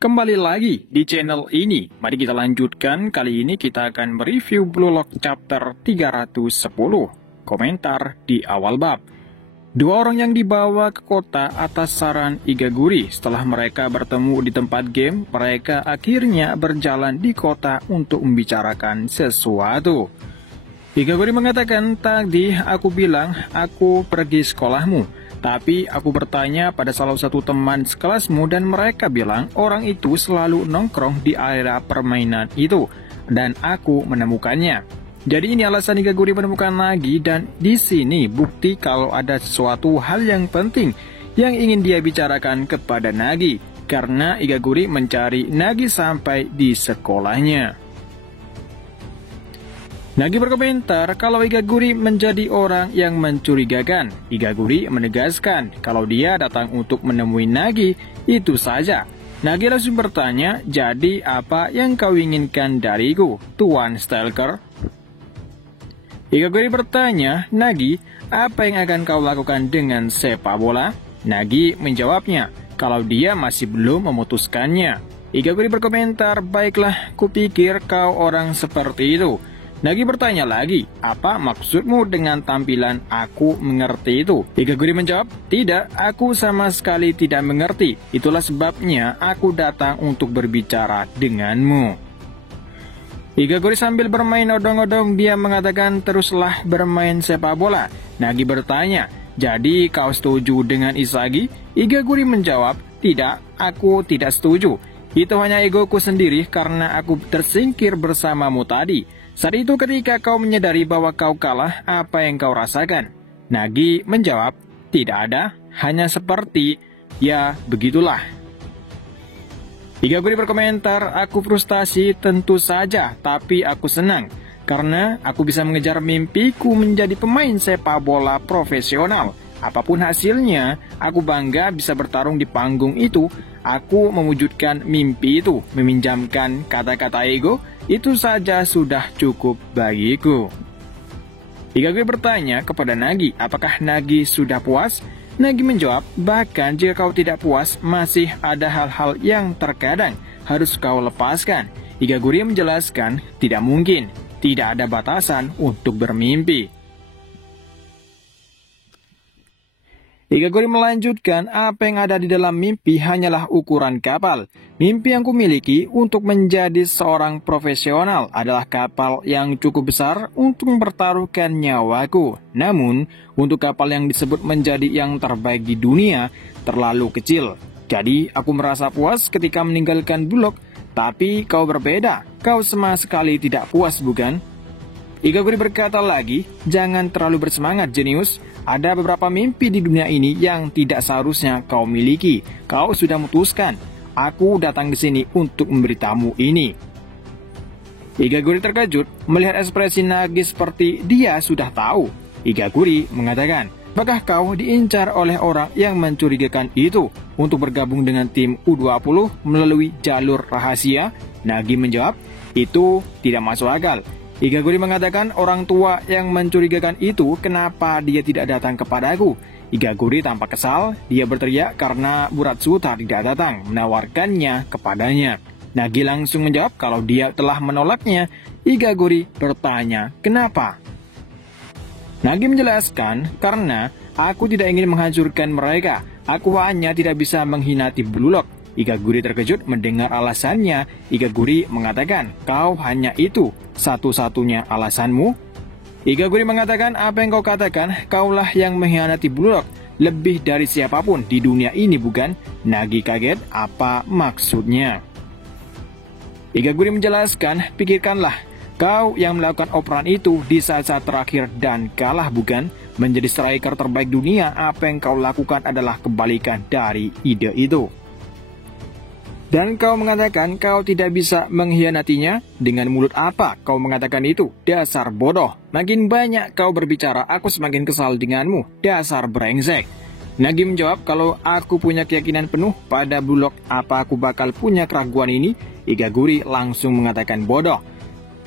Kembali lagi di channel ini. Mari kita lanjutkan. Kali ini kita akan mereview Blue Lock chapter 310. Komentar di awal bab. Dua orang yang dibawa ke kota atas saran Igaguri. Setelah mereka bertemu di tempat game, mereka akhirnya berjalan di kota untuk membicarakan sesuatu. Igaguri mengatakan, "Tadi aku bilang aku pergi sekolahmu. Tapi aku bertanya pada salah satu teman sekelasmu dan mereka bilang orang itu selalu nongkrong di area permainan itu. Dan aku menemukannya." Jadi ini alasan Igaguri menemukan Nagi, dan di sini bukti kalau ada sesuatu hal yang penting yang ingin dia bicarakan kepada Nagi. Karena Igaguri mencari Nagi sampai di sekolahnya. Nagi berkomentar kalau Igaguri menjadi orang yang mencurigakan. Igaguri menegaskan kalau dia datang untuk menemui Nagi, itu saja. Nagi langsung bertanya, "Jadi apa yang kau inginkan dariku, Tuan Stalker?" Igaguri bertanya, "Nagi, apa yang akan kau lakukan dengan sepak bola?" Nagi menjawabnya kalau dia masih belum memutuskannya. Igaguri berkomentar, "Baiklah, kupikir kau orang seperti itu." Nagi bertanya lagi, "Apa maksudmu dengan tampilan aku mengerti itu?" Igaguri menjawab, "Tidak, aku sama sekali tidak mengerti. Itulah sebabnya aku datang untuk berbicara denganmu." Igaguri sambil bermain odong-odong, dia mengatakan, "Teruslah bermain sepak bola." Nagi bertanya, "Jadi kau setuju dengan Isagi?" Igaguri menjawab, "Tidak, aku tidak setuju. Itu hanya egoku sendiri karena aku tersingkir bersamamu tadi. Saat itu ketika kau menyadari bahwa kau kalah, apa yang kau rasakan?" Nagi menjawab, "Tidak ada, hanya seperti, ya begitulah." Igaguri berkomentar, "Aku frustasi tentu saja, tapi aku senang. Karena aku bisa mengejar mimpiku menjadi pemain sepak bola profesional. Apapun hasilnya, aku bangga bisa bertarung di panggung itu. Aku mewujudkan mimpi itu, meminjamkan kata-kata ego, itu saja sudah cukup bagiku." Igaguri bertanya kepada Nagi, apakah Nagi sudah puas? Nagi menjawab, "Bahkan jika kau tidak puas, masih ada hal-hal yang terkadang harus kau lepaskan." Igaguri menjelaskan, tidak mungkin, tidak ada batasan untuk bermimpi. Igaguri melanjutkan, "Apa yang ada di dalam mimpi hanyalah ukuran kapal. Mimpi yang kumiliki untuk menjadi seorang profesional adalah kapal yang cukup besar untuk mempertaruhkan nyawaku. Namun, untuk kapal yang disebut menjadi yang terbaik di dunia, terlalu kecil. Jadi, aku merasa puas ketika meninggalkan Blue Lock. Tapi kau berbeda, kau sama sekali tidak puas, bukan?" Igaguri berkata lagi, "Jangan terlalu bersemangat, jenius. Ada beberapa mimpi di dunia ini yang tidak seharusnya kau miliki. Kau sudah memutuskan. Aku datang ke sini untuk memberitamu ini." Igaguri terkejut melihat ekspresi Nagi seperti dia sudah tahu. Igaguri mengatakan, "Apakah kau diincar oleh orang yang mencurigakan itu untuk bergabung dengan tim U20 melalui jalur rahasia?" Nagi menjawab, "Itu tidak masuk akal." Igaguri mengatakan, "Orang tua yang mencurigakan itu, kenapa dia tidak datang kepadaku?" Igaguri tampak kesal, dia berteriak karena Buratsuta tidak datang menawarkannya kepadanya. Nagi langsung menjawab kalau dia telah menolaknya. Igaguri bertanya, "Kenapa?" Nagi menjelaskan, "Karena aku tidak ingin menghancurkan mereka. Aku hanya tidak bisa mengkhianati Blue Lock." Igaguri terkejut mendengar alasannya. Igaguri mengatakan, "Kau hanya itu satu-satunya alasanmu?" Igaguri mengatakan, "Apa yang kau katakan, kaulah yang mengkhianati Blue Lock lebih dari siapapun di dunia ini, bukan?" Nagi kaget, apa maksudnya? Igaguri menjelaskan, "Pikirkanlah, kau yang melakukan operan itu di saat-saat terakhir dan kalah, bukan? Menjadi striker terbaik dunia, apa yang kau lakukan adalah kebalikan dari ide itu. Dan kau mengatakan kau tidak bisa mengkhianatinya? Dengan mulut apa kau mengatakan itu? Dasar bodoh. Makin banyak kau berbicara, aku semakin kesal denganmu. Dasar brengsek." Nagi menjawab, "Kalau aku punya keyakinan penuh pada Blue Lock, apa aku bakal punya keraguan ini?" Igaguri langsung mengatakan, "Bodoh."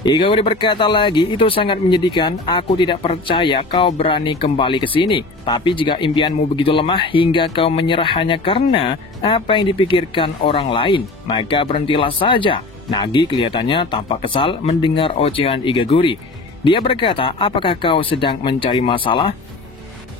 Igaguri berkata lagi, itu sangat menyedihkan, aku tidak percaya kau berani kembali ke sini. Tapi jika impianmu begitu lemah hingga kau menyerah hanya karena apa yang dipikirkan orang lain, maka berhentilah saja. Nagi kelihatannya tampak kesal mendengar ocehan Igaguri. Dia berkata, apakah kau sedang mencari masalah?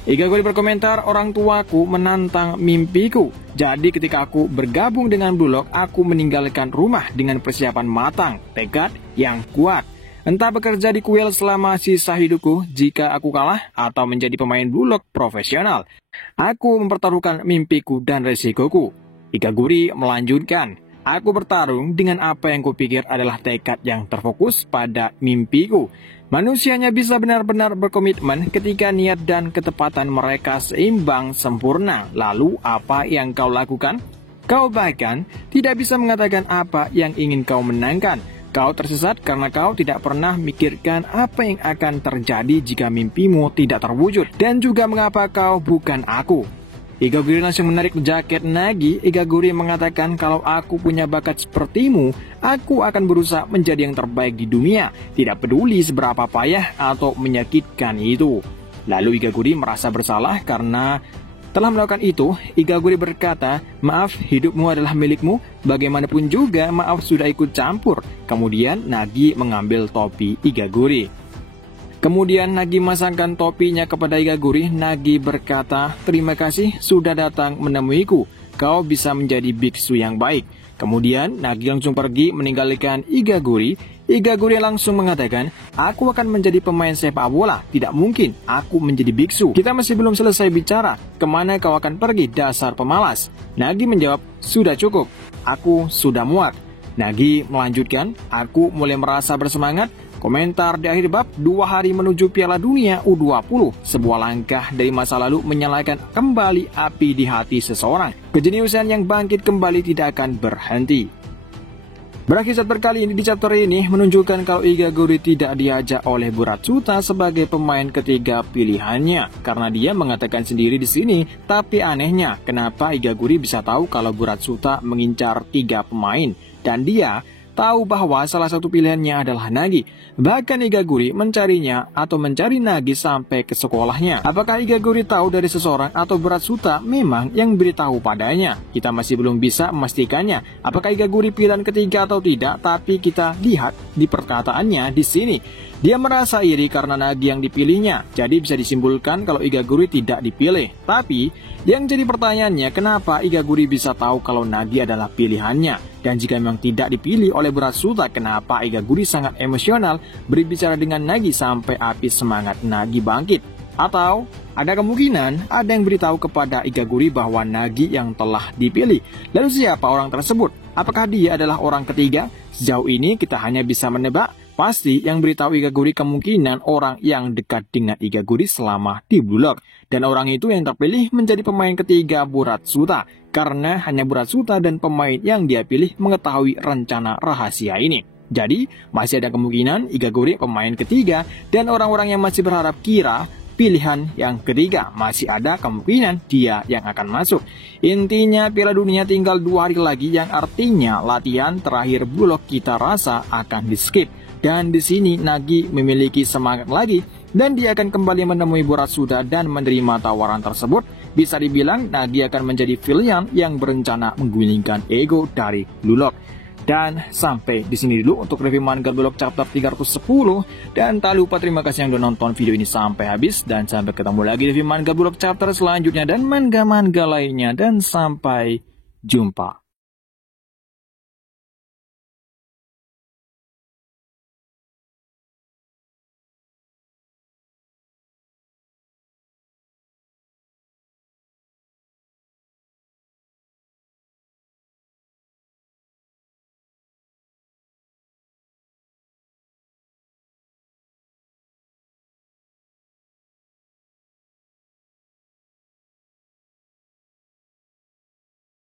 Igaguri berkomentar, orang tuaku menantang mimpiku. Jadi ketika aku bergabung dengan Blue Lock, aku meninggalkan rumah dengan persiapan matang, tekad yang kuat. Entah bekerja di kuil selama sisa hidupku jika aku kalah atau menjadi pemain Blue Lock profesional. Aku mempertaruhkan mimpiku dan resikoku. Igaguri melanjutkan, aku bertarung dengan apa yang kupikir adalah tekad yang terfokus pada mimpiku. Manusianya bisa benar-benar berkomitmen ketika niat dan ketepatan mereka seimbang sempurna. Lalu apa yang kau lakukan? Kau bahkan tidak bisa mengatakan apa yang ingin kau menangkan. Kau tersesat karena kau tidak pernah mikirkan apa yang akan terjadi jika mimpimu tidak terwujud. Dan juga mengapa kau bukan aku. Igaguri langsung menarik jaket Nagi. Igaguri mengatakan, kalau aku punya bakat sepertimu, aku akan berusaha menjadi yang terbaik di dunia, tidak peduli seberapa payah atau menyakitkan itu. Lalu Igaguri merasa bersalah karena telah melakukan itu. Igaguri berkata, maaf, hidupmu adalah milikmu, bagaimanapun juga maaf sudah ikut campur. Kemudian Nagi mengambil topi Igaguri. Kemudian Nagi memasangkan topinya kepada Igaguri. Nagi berkata, terima kasih sudah datang menemuiku. Kau bisa menjadi biksu yang baik. Kemudian Nagi langsung pergi meninggalkan Igaguri. Igaguri langsung mengatakan, aku akan menjadi pemain sepak bola. Tidak mungkin aku menjadi biksu. Kita masih belum selesai bicara. Kemana kau akan pergi, dasar pemalas? Nagi menjawab, sudah cukup. Aku sudah muat. Nagi melanjutkan, aku mulai merasa bersemangat. Komentar di akhir bab, 2 hari menuju Piala Dunia U20, sebuah langkah dari masa lalu menyalakan kembali api di hati seseorang. Kejeniusan yang bangkit kembali tidak akan berhenti. Berakhir chapter kali ini. Di chapter ini menunjukkan kalau Igaguri tidak diajak oleh Buratsuta sebagai pemain ketiga pilihannya, karena dia mengatakan sendiri di sini. Tapi anehnya, kenapa Igaguri bisa tahu kalau Buratsuta mengincar 3 pemain dan dia tahu bahwa salah satu pilihannya adalah Nagi. Bahkan Igaguri mencarinya atau mencari Nagi sampai ke sekolahnya. Apakah Igaguri tahu dari seseorang atau Buratsuta memang yang beritahu padanya? Kita masih belum bisa memastikannya. Apakah Igaguri pilihan ketiga atau tidak? Tapi kita lihat di perkataannya di sini. Dia merasa iri karena Nagi yang dipilihnya. Jadi bisa disimpulkan kalau Igaguri tidak dipilih. Tapi yang jadi pertanyaannya, kenapa Igaguri bisa tahu kalau Nagi adalah pilihannya? Dan jika memang tidak dipilih oleh Buratsuta, kenapa Igaguri sangat emosional berbicara dengan Nagi sampai api semangat Nagi bangkit? Atau ada kemungkinan ada yang beritahu kepada Igaguri bahwa Nagi yang telah dipilih. Lalu siapa orang tersebut? Apakah dia adalah orang ketiga? Sejauh ini kita hanya bisa menebak. Pasti yang beritahu Igaguri kemungkinan orang yang dekat dengan Igaguri selama di Blue Lock. Dan orang itu yang terpilih menjadi pemain ketiga Buratsuta. Karena hanya Buratsuta dan pemain yang dia pilih mengetahui rencana rahasia ini. Jadi masih ada kemungkinan Igaguri pemain ketiga. Dan orang-orang yang masih berharap kira pilihan yang ketiga, masih ada kemungkinan dia yang akan masuk. Intinya Piala Dunia tinggal 2 hari lagi, yang artinya latihan terakhir Blue Lock kita rasa akan di skip. Dan di sini Nagi memiliki semangat lagi dan dia akan kembali menemui Buratsuta dan menerima tawaran tersebut. Bisa dibilang Nagi akan menjadi villain yang berencana menggulingkan ego dari Blue Lock. Dan sampai di sini dulu untuk review manga Blue Lock chapter 310. Dan tak lupa terima kasih yang udah nonton video ini sampai habis. Dan sampai ketemu lagi di review manga Blue Lock chapter selanjutnya dan manga-manga lainnya. Dan sampai jumpa.